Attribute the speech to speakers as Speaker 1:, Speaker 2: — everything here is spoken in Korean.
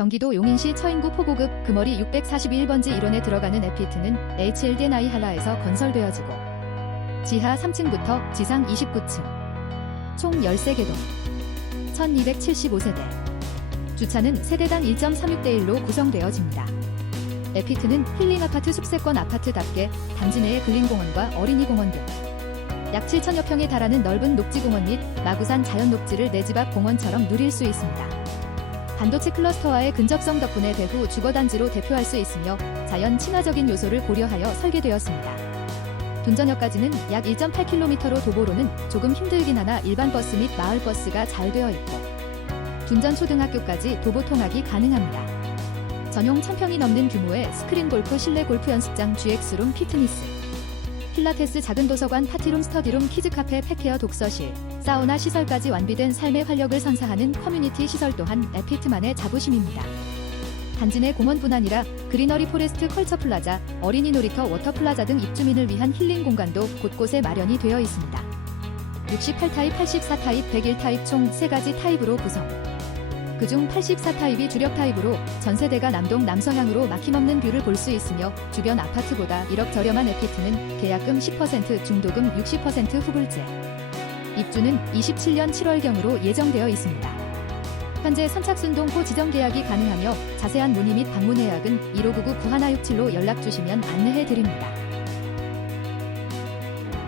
Speaker 1: 경기도 용인시 처인구 포고급 금어리 641번지 1원에 들어가는 에피트는 HLDNI 한라에서 건설되어지고 지하 3층부터 지상 29층 총 13개동 1275세대 주차는 세대당 1.36대 1로 구성되어집니다. 에피트는 힐링 아파트 숙세권 아파트답게 단지 내에 근린공원과 어린이공원 등 약 7천여 평에 달하는 넓은 녹지공원 및 마구산 자연 녹지를 내 집 앞 공원처럼 누릴 수 있습니다. 반도체 클러스터와의 근접성 덕분에 대구 주거단지로 대표할 수 있으며 자연 친화적인 요소를 고려하여 설계되었습니다. 둔전역까지는 약 1.8km로 도보로는 조금 힘들긴 하나 일반 버스 및 마을 버스가 잘 되어 있고 둔전 초등학교까지 도보 통학이 가능합니다. 전용 1000평이 넘는 규모의 스크린 골프 실내 골프 연습장 GX룸 피트니스 필라테스 작은 도서관 파티룸 스터디룸 키즈카페 펫케어 독서실 사우나 시설까지 완비된 삶의 활력을 선사하는 커뮤니티 시설 또한 에피트만의 자부심입니다. 단지 내 공원뿐 아니라 그리너리 포레스트 컬처 플라자, 어린이 놀이터 워터 플라자 등 입주민을 위한 힐링 공간도 곳곳에 마련이 되어 있습니다. 68타입, 84타입, 101타입 총 3가지 타입으로 구성. 그중 84타입이 주력 타입으로 전세대가 남동 남서향으로 막힘없는 뷰를 볼 수 있으며 주변 아파트보다 1억 저렴한 에피트는 계약금 10% 중도금 60% 후불제. 입주는 27년 7월경으로 예정되어 있습니다. 현재 선착순동 호 지정 계약이 가능하며 자세한 문의 및 방문 예약은 1599 9167로 연락 주시면 안내해 드립니다.